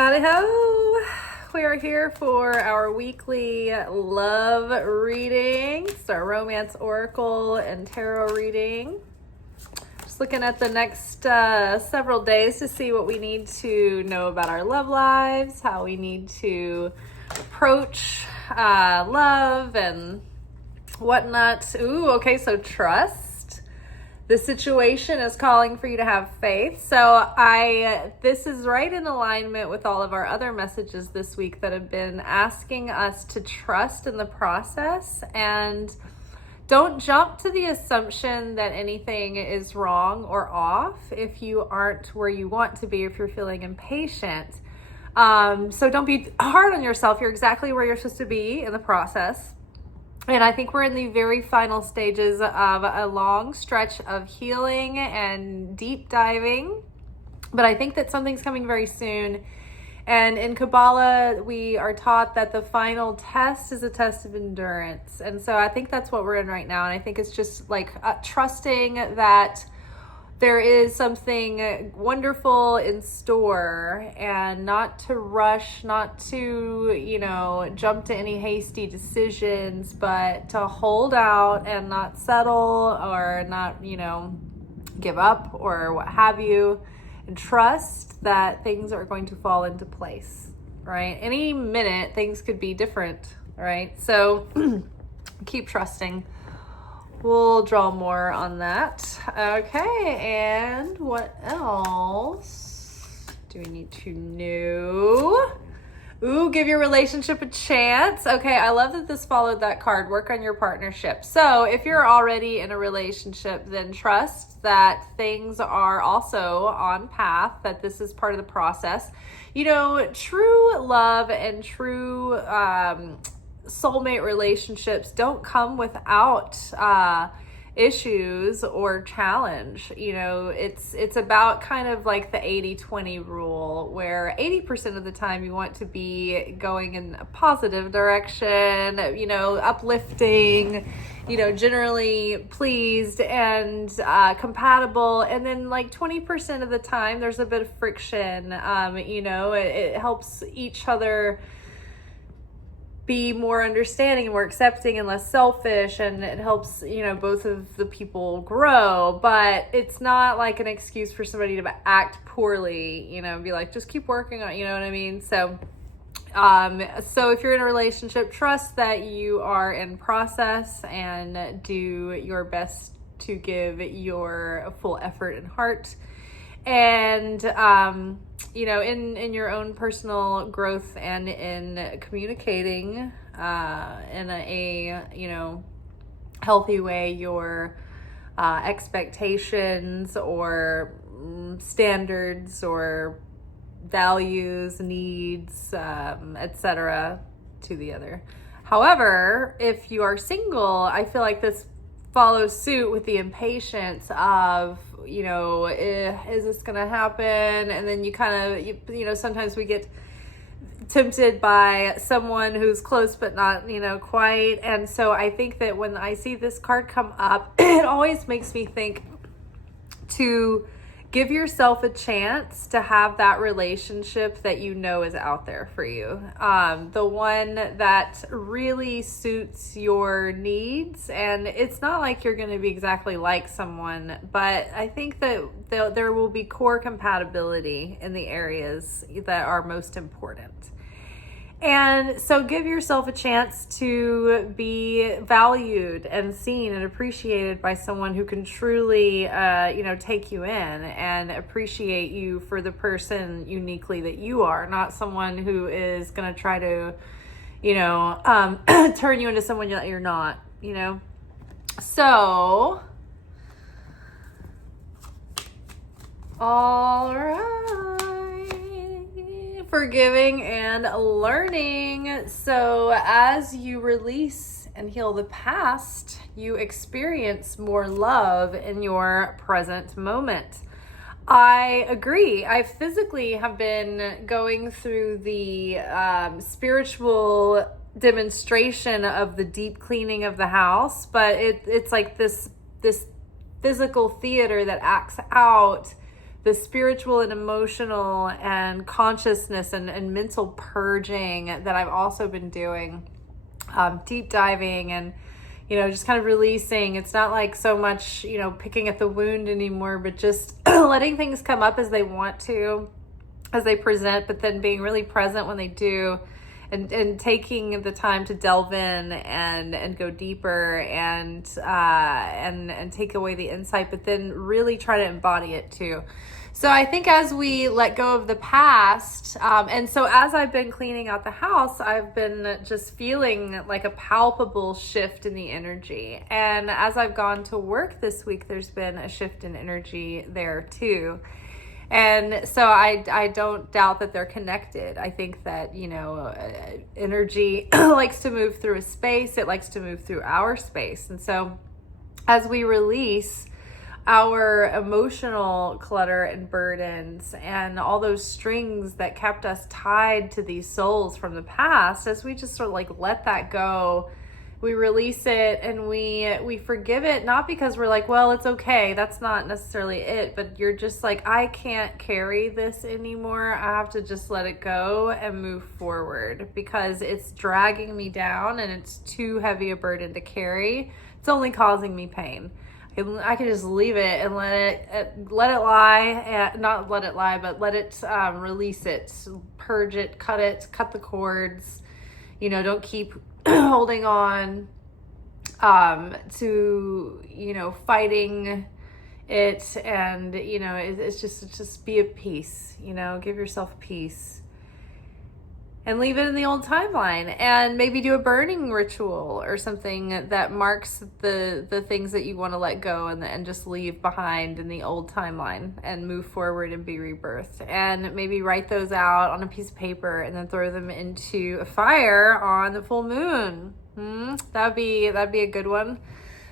Howdy ho! We are here for our weekly love reading. It's our romance oracle and tarot reading. Just looking at the next several days to see what we need to know about our love lives, how we need to approach love and whatnot. Ooh, okay, so trust. The situation is calling for you to have faith. So this is right in alignment with all of our other messages this week that have been asking us to trust in the process and don't jump to the assumption that anything is wrong or off if you aren't where you want to be, if you're feeling impatient. So don't be hard on yourself. You're exactly where you're supposed to be in the process. And I think we're in the very final stages of a long stretch of healing and deep diving. But I think that something's coming very soon. And in Kabbalah, we are taught that the final test is a test of endurance. And so I think that's what we're in right now. And I think it's just like trusting that there is something wonderful in store and not to rush, not to, jump to any hasty decisions, but to hold out and not settle or not, give up or what have you, and trust that things are going to fall into place, right? Any minute, things could be different, right? So keep trusting. We'll draw more on that. Okay, and what else do we need to know? Ooh, give your relationship a chance. Okay, I love that this followed that card. Work on your partnership. So if you're already in a relationship, then trust that things are also on path, that this is part of the process. True love and true soulmate relationships don't come without issues or challenge. It's about kind of like the 80-20 rule, where 80% of the time you want to be going in a positive direction, uplifting, generally pleased and compatible, and then like 20% of the time there's a bit of friction. It helps each other be more understanding and more accepting and less selfish, and it helps both of the people grow. But it's not like an excuse for somebody to act poorly, be like, just keep working on, you know what I mean? So if you're in a relationship, trust that you are in process and do your best to give your full effort and heart. And in your own personal growth and in communicating in a healthy way your expectations or standards or values, needs, etc. to the other. However, if you are single, I feel like this follows suit with the impatience of, is this going to happen? And then you kind of, sometimes we get tempted by someone who's close but not, quite. And so I think that when I see this card come up, it always makes me think to give yourself a chance to have that relationship that is out there for you. The one that really suits your needs. And it's not like you're going to be exactly like someone, but I think that there will be core compatibility in the areas that are most important. And so give yourself a chance to be valued and seen and appreciated by someone who can truly, take you in and appreciate you for the person uniquely that you are, not someone who is going to try to, turn you into someone that you're not, So, all right. Forgiving and learning. So as you release and heal the past, you experience more love in your present moment. I agree. I physically have been going through the spiritual demonstration of the deep cleaning of the house, but it's like this physical theater that acts out the spiritual and emotional and consciousness and mental purging that I've also been doing, deep diving and, just kind of releasing. It's not like so much, picking at the wound anymore, but just letting things come up as they want to, as they present, but then being really present when they do, and taking the time to delve in and go deeper and take away the insight, but then really try to embody it too. So I think as we let go of the past, and so as I've been cleaning out the house, I've been just feeling like a palpable shift in the energy. And as I've gone to work this week, there's been a shift in energy there too. And so I don't doubt that they're connected. I think that, energy likes to move through a space. It likes to move through our space. And so as we release our emotional clutter and burdens and all those strings that kept us tied to these souls from the past, as we just sort of like let that go, we release it and we forgive it, not because we're like, well, it's okay. That's not necessarily it, but you're just like, I can't carry this anymore. I have to just let it go and move forward because it's dragging me down and it's too heavy a burden to carry. It's only causing me pain. I can just leave it and let it lie, not let it lie, but let it release it, purge it, cut the cords. Don't keep holding on to fighting it, and it's just be at peace. Give yourself peace and leave it in the old timeline, and maybe do a burning ritual or something that marks the things that you want to let go and just leave behind in the old timeline and move forward and be rebirthed. And maybe write those out on a piece of paper and then throw them into a fire on the full moon. That'd be a good one.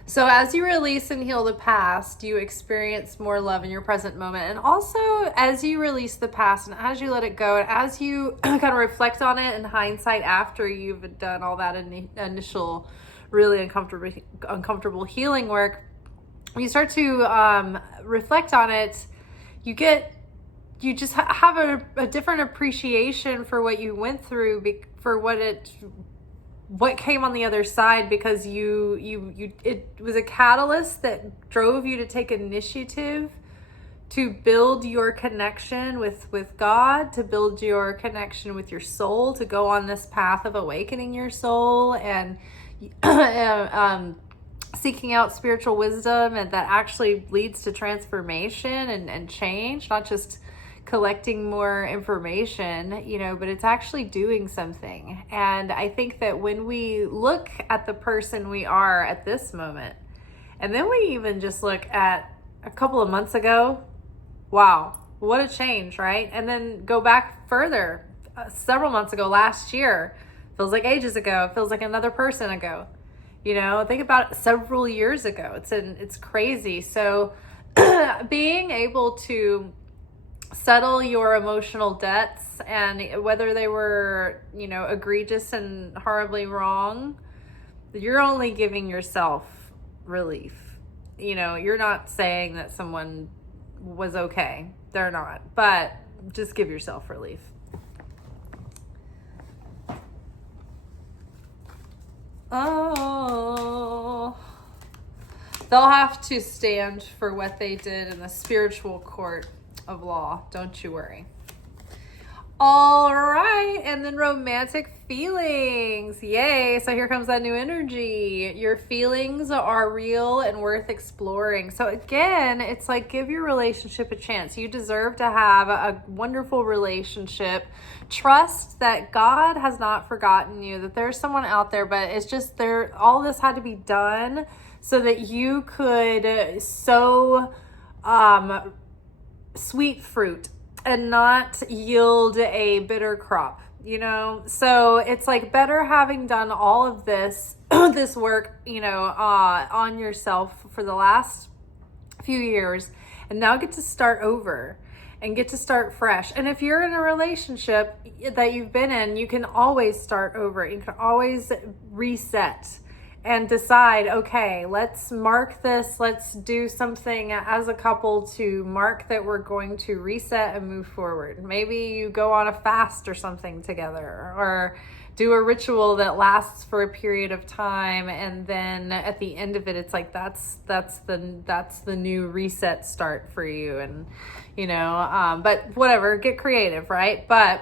So as you release and heal the past, you experience more love in your present moment. And also as you release the past and as you let it go and as you kind of reflect on it in hindsight after you've done all that initial really uncomfortable healing work, when you start to reflect on it, you just have a different appreciation for what you went through, for what came on the other side, because it was a catalyst that drove you to take initiative to build your connection with God, to build your connection with your soul, to go on this path of awakening your soul and seeking out spiritual wisdom, and that actually leads to transformation and change, not just collecting more information, but it's actually doing something. And I think that when we look at the person we are at this moment, and then we even just look at a couple of months ago, wow, what a change, right? And then go back further, several months ago, last year, feels like ages ago, feels like another person ago. Think about it, several years ago. It's crazy. So being able to settle your emotional debts, and whether they were, egregious and horribly wrong, you're only giving yourself relief. You're not saying that someone was okay. They're not, but just give yourself relief. Oh, they'll have to stand for what they did in the spiritual court of law. Don't you worry. All right, and then romantic feelings. Yay, so here comes that new energy. Your feelings are real and worth exploring. So again, it's like, give your relationship a chance. You deserve to have a wonderful relationship. Trust that God has not forgotten you, that there's someone out there, but it's just all this had to be done so that you could sow sweet fruit and not yield a bitter crop, so it's like better having done all of this this work on yourself for the last few years, and now get to start over and get to start fresh. And if you're in a relationship that you've been in, you can always start over. You can always reset and decide, okay, let's mark this. Let's do something as a couple to mark that we're going to reset and move forward. Maybe you go on a fast or something together, or do a ritual that lasts for a period of time, and then at the end of it, it's like that's the new reset start for you. And but whatever, get creative, right? But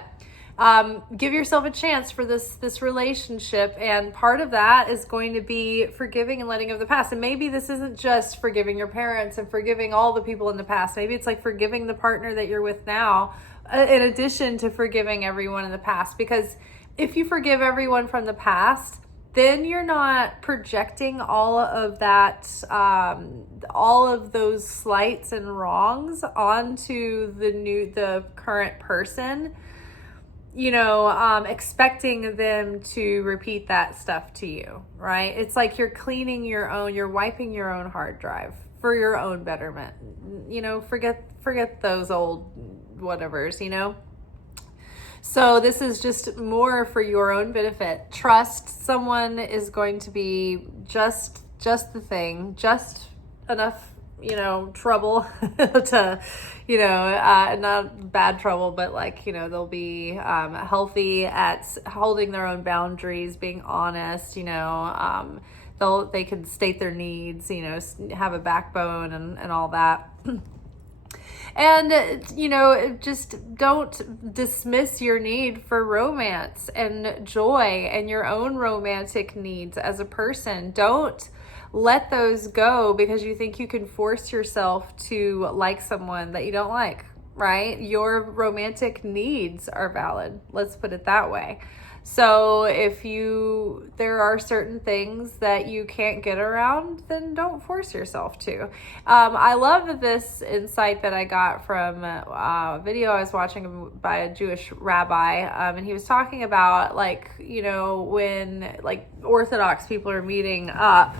give yourself a chance for this relationship, and part of that is going to be forgiving and letting go of the past. And maybe this isn't just forgiving your parents and forgiving all the people in the past. Maybe it's like forgiving the partner that you're with now, in addition to forgiving everyone in the past. Because if you forgive everyone from the past, then you're not projecting all of that, all of those slights and wrongs onto the current person, expecting them to repeat that stuff to you, right? It's like you're you're wiping your own hard drive for your own betterment. Forget those old whatevers, So this is just more for your own benefit. Trust someone is going to be just the thing, just enough, trouble to, not bad trouble, but they'll be healthy at holding their own boundaries, being honest, they can state their needs, have a backbone and all that. And, just don't dismiss your need for romance and joy and your own romantic needs as a person. Don't let those go because you think you can force yourself to like someone that you don't like, right? Your romantic needs are valid. Let's put it that way. So if there are certain things that you can't get around, then don't force yourself to. I love this insight that I got from a video I was watching by a Jewish rabbi. And he was talking about when Orthodox people are meeting up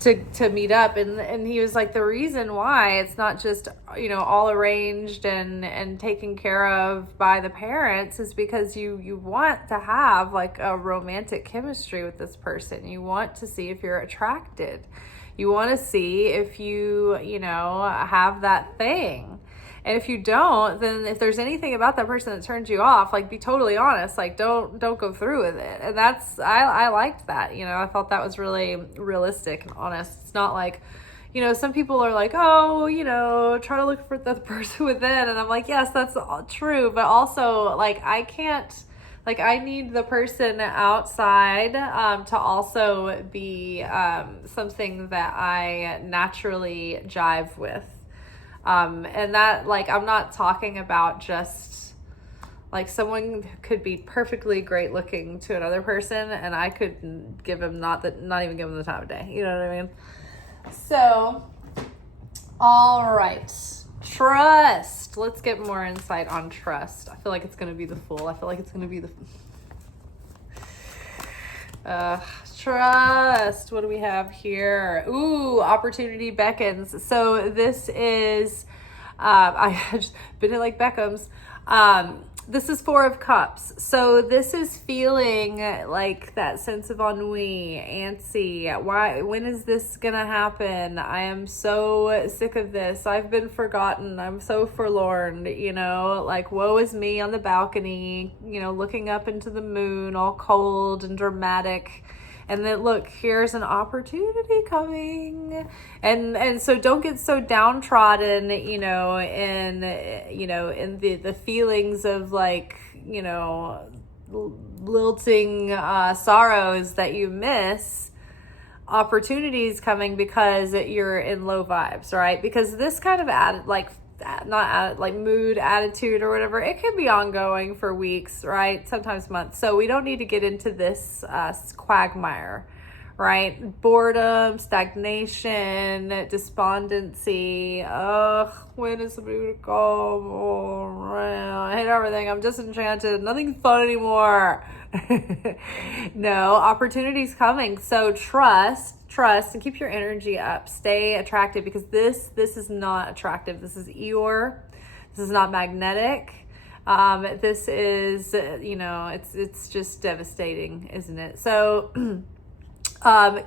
to meet up, and he was like, the reason why it's not just all arranged and taken care of by the parents is because you want to have a romantic chemistry with this person. You want to see if you're attracted. You want to see if you have that thing. And if you don't, then if there's anything about that person that turns you off, be totally honest, don't go through with it. And I liked that, I thought that was really realistic and honest. It's not some people are try to look for the person within. And I'm like, yes, that's true. But also I can't, I need the person outside to also be something that I naturally jive with. And that, I'm not talking about just, someone could be perfectly great looking to another person, and I could give him not even give him the time of day. You know what I mean? So, all right. Trust. Let's get more insight on trust. I feel like it's going to be the Fool. I feel like it's going to be the... Trust. What do we have here? Ooh, opportunity beckons. So this is, I just been like Beckham's. This is 4 of Cups. So this is feeling that sense of ennui, antsy. When is this gonna happen? I am so sick of this. I've been forgotten. I'm so forlorn, woe is me on the balcony, looking up into the moon, all cold and dramatic. And then look, here's an opportunity coming. And so don't get so downtrodden, in the feelings of lilting sorrows that you miss. Opportunities coming because you're in low vibes, right? Because this kind of mood, attitude, or whatever, it can be ongoing for weeks, right? Sometimes months. So we don't need to get into this quagmire, right? Boredom, stagnation, despondency. When is the mood come? I hate everything. I'm disenchanted. Nothing's fun anymore. No, opportunities coming. So trust, and keep your energy up. Stay attractive, because this is not attractive. This is Eeyore. This is not magnetic. This is, it's just devastating, isn't it? So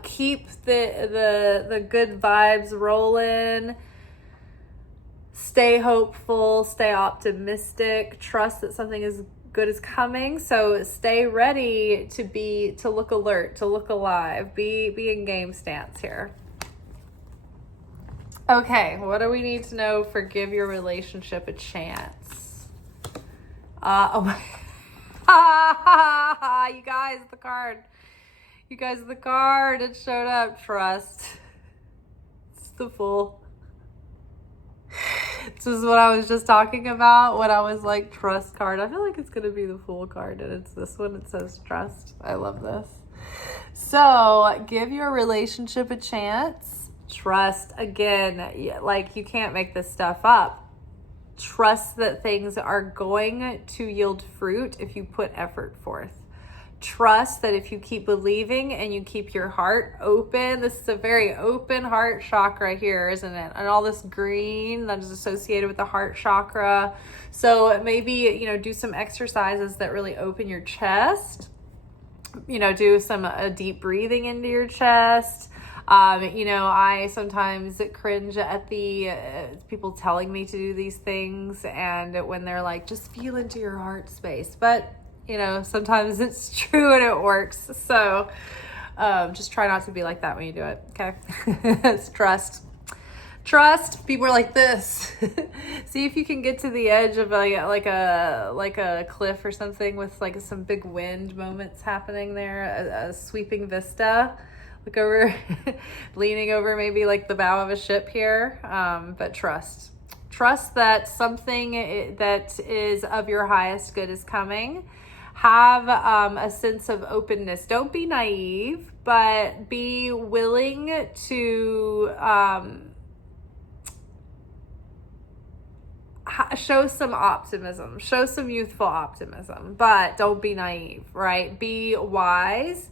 Keep the good vibes rolling. Stay hopeful, stay optimistic, trust that something is good is coming. So stay ready to look alert, to look alive, be in game stance here. Okay, what do we need to know for give your relationship a chance? Oh my you guys, the card. You guys, the card, it showed up. Trust. It's the Fool. This is what I was just talking about when I was like, trust card. I feel like it's going to be the Fool card, and it's this one. It says trust. I love this. So give your relationship a chance. Trust. Again, like, you can't make this stuff up. Trust that things are going to yield fruit if you put effort forth. Trust that if you keep believing and you keep your heart open, this is a very open heart chakra here, isn't it? And all this green that is associated with the heart chakra. So maybe, do some exercises that really open your chest. Do some deep breathing into your chest. I sometimes cringe at the people telling me to do these things, and when they're like, just feel into your heart space. But sometimes it's true and it works. So just try not to be like that when you do it. Okay. It's trust. People are like this. See if you can get to the edge of like a cliff or something with like some big wind moments happening there, a sweeping vista. Look over, leaning over maybe like the bow of a ship here. But trust that something that is of your highest good is coming. Have a sense of openness. Don't be naive, but be willing to show some optimism, show some youthful optimism, but don't be naive, right? Be wise,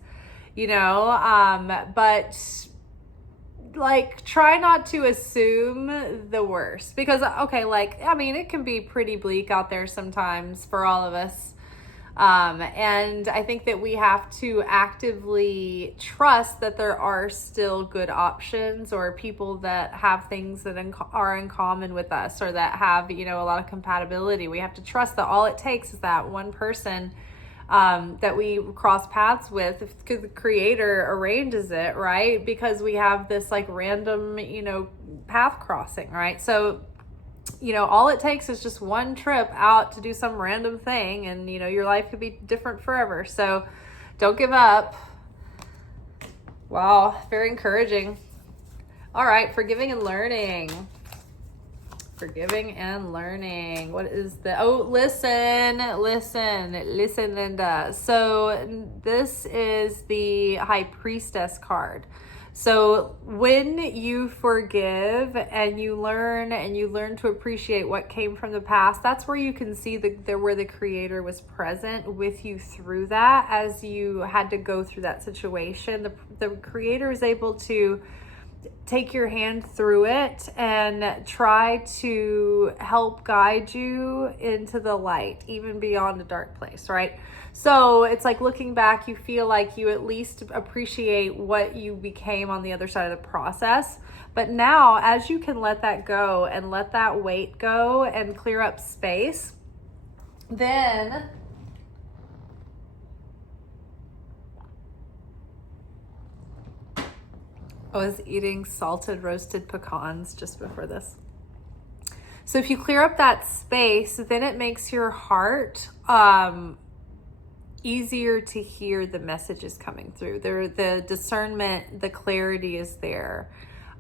but like, try not to assume the worst, because, it can be pretty bleak out there sometimes for all of us. And I think that we have to actively trust that there are still good options, or people that have things that are in common with us, or that have, a lot of compatibility. We have to trust that all it takes is that one person that we cross paths with, if the creator arranges it, right? Because we have this like random, path crossing, right? So, all it takes is just one trip out to do some random thing, and, your life could be different forever. So don't give up. Wow, very encouraging. All right, forgiving and learning. What is listen, Linda. So this is the High Priestess card. So when you forgive and you learn to appreciate what came from the past, that's where you can see where the creator was present with you through that, as you had to go through that situation. The creator is able to take your hand through it and try to help guide you into the light, even beyond a dark place, right? So it's like, looking back, you feel like you at least appreciate what you became on the other side of the process. But now, as you can let that go and let that weight go and clear up space, then I was eating salted roasted pecans just before this. So if you clear up that space, then it makes your heart easier to hear the messages coming through. The discernment, the clarity is there.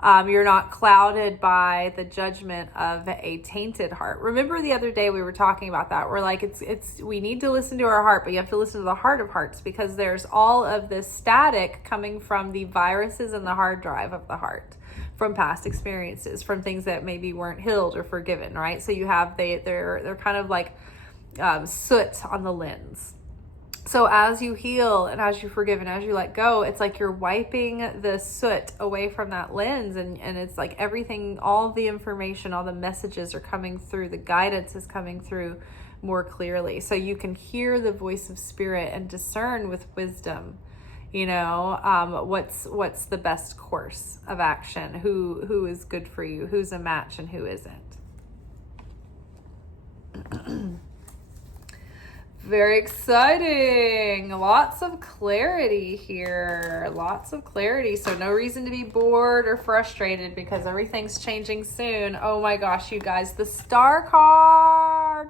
You're not clouded by the judgment of a tainted heart. Remember the other day we were talking about that. We're like, we need to listen to our heart, but you have to listen to the heart of hearts, because there's all of this static coming from the viruses in the hard drive of the heart, from past experiences, from things that maybe weren't healed or forgiven, right? So you have, they're kind of like soot on the lens. So as you heal and as you forgive and as you let go, it's like you're wiping the soot away from that lens, and it's like everything, all the information, all the messages are coming through, the guidance is coming through more clearly. So you can hear the voice of spirit and discern with wisdom, What's the best course of action? Who is good for you? Who's a match and who isn't? Very exciting. Lots of clarity here. Lots of clarity. So no reason to be bored or frustrated because everything's changing soon. Oh my gosh, you guys, the star card.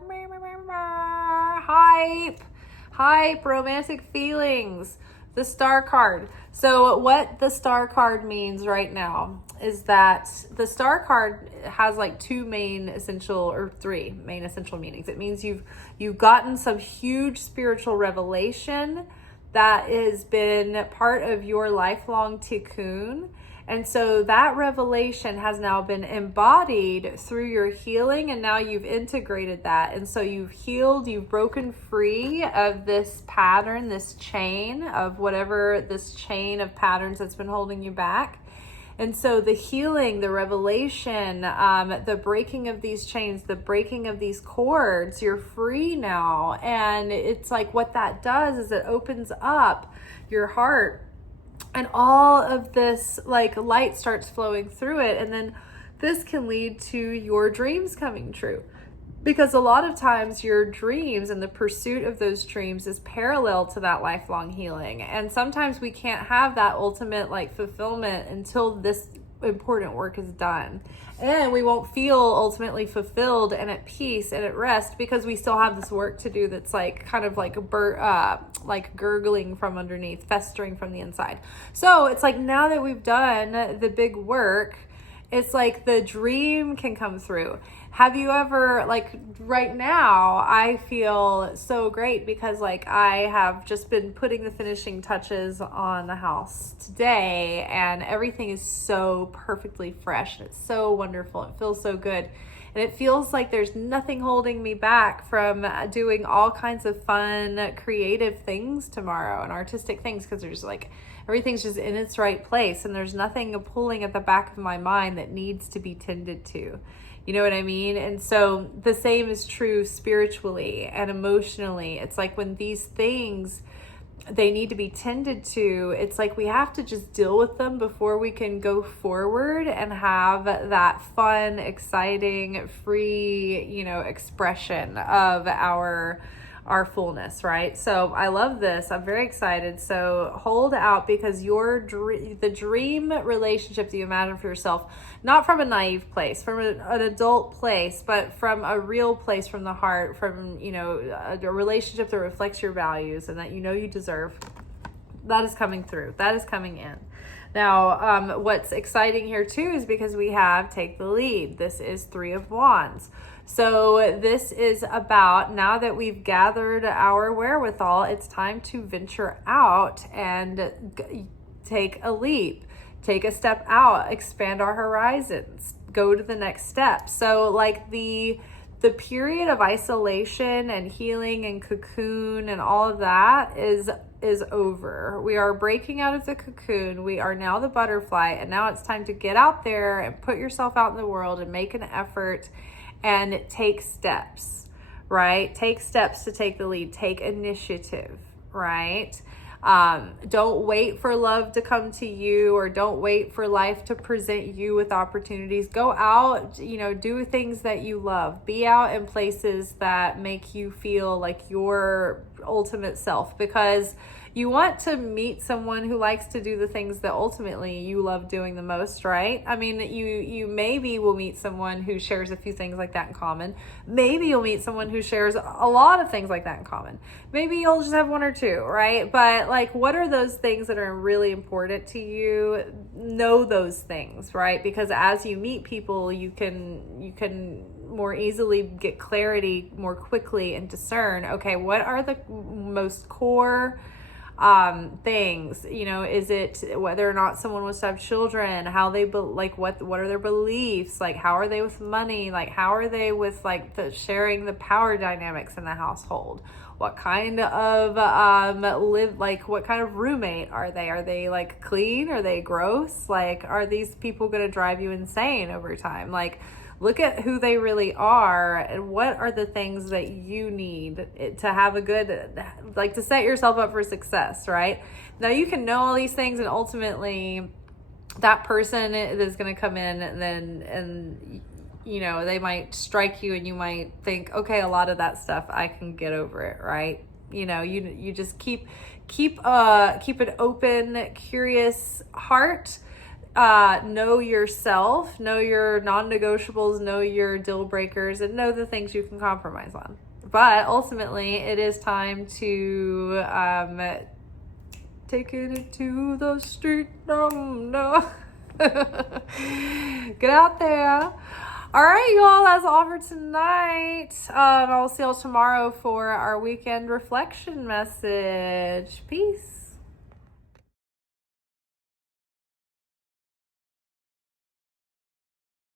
Hype, romantic feelings. The star card. So what the star card means right now is that the star card has like three main essential meanings. It means you've gotten some huge spiritual revelation that has been part of your lifelong tikkun. And so that revelation has now been embodied through your healing, and now you've integrated that. And so you've healed, you've broken free of this pattern, this chain of this chain of patterns that's been holding you back. And so the healing, the revelation, the breaking of these chains, the breaking of these cords, you're free now. And it's like what that does is it opens up your heart, and all of this like light starts flowing through it. And then this can lead to your dreams coming true. Because a lot of times your dreams and the pursuit of those dreams is parallel to that lifelong healing. And sometimes we can't have that ultimate like fulfillment until this important work is done. And we won't feel ultimately fulfilled and at peace and at rest because we still have this work to do that's like kind of like like gurgling from underneath, festering from the inside. So it's like now that we've done the big work, it's like the dream can come through. Have you ever, like right now, I feel so great because like I have just been putting the finishing touches on the house today and everything is so perfectly fresh. It's so wonderful. It feels so good. And it feels like there's nothing holding me back from doing all kinds of fun, creative things tomorrow and artistic things because there's like, everything's just in its right place and there's nothing pulling at the back of my mind that needs to be tended to. You know what I mean? And so the same is true spiritually and emotionally. It's like when these things, they need to be tended to, it's like we have to just deal with them before we can go forward and have that fun, exciting, free, expression of our fullness, right? So I love this. I'm very excited. So hold out because the dream relationship that you imagine for yourself, not from a naive place, from an adult place, but from a real place, from the heart, from, a relationship that reflects your values and that you deserve, that is coming through. That is coming in. Now, what's exciting here too is because we have Take the Lead. This is 3 of Wands. So this is about, now that we've gathered our wherewithal, it's time to venture out and take a leap, take a step out, expand our horizons, go to the next step. So like the period of isolation and healing and cocoon and all of that is over. We are breaking out of the cocoon. We are now the butterfly, and now it's time to get out there and put yourself out in the world and make an effort and take steps, right? Take steps to take the lead. Take initiative, right? Don't wait for love to come to you, or don't wait for life to present you with opportunities. Go out, do things that you love. Be out in places that make you feel like your ultimate self, because you want to meet someone who likes to do the things that ultimately you love doing the most, right? I mean, you maybe will meet someone who shares a few things like that in common. Maybe you'll meet someone who shares a lot of things like that in common. Maybe you'll just have one or two, right? But like, what are those things that are really important to you? Know those things, right? Because as you meet people, you can more easily get clarity more quickly and discern, okay, what are the most core things, is it whether or not someone wants to have children, how they what are their beliefs, like how are they with money, like how are they with like the sharing the power dynamics in the household, what kind of what kind of roommate are they like clean, are they gross, like are these people going to drive you insane over time, like look at who they really are and what are the things that you need to have a good, like, to set yourself up for success, right? Now you can know all these things, and ultimately that person is going to come in and you know, they might strike you and you might think, okay, a lot of that stuff, I can get over it, right? You know, you just keep an open, curious heart. Know yourself, know your non-negotiables, know your deal breakers, and know the things you can compromise on. But ultimately, it is time to take it to the street. No. Get out there. All right, y'all, that's all for tonight. I'll see y'all tomorrow for our weekend reflection message. Peace.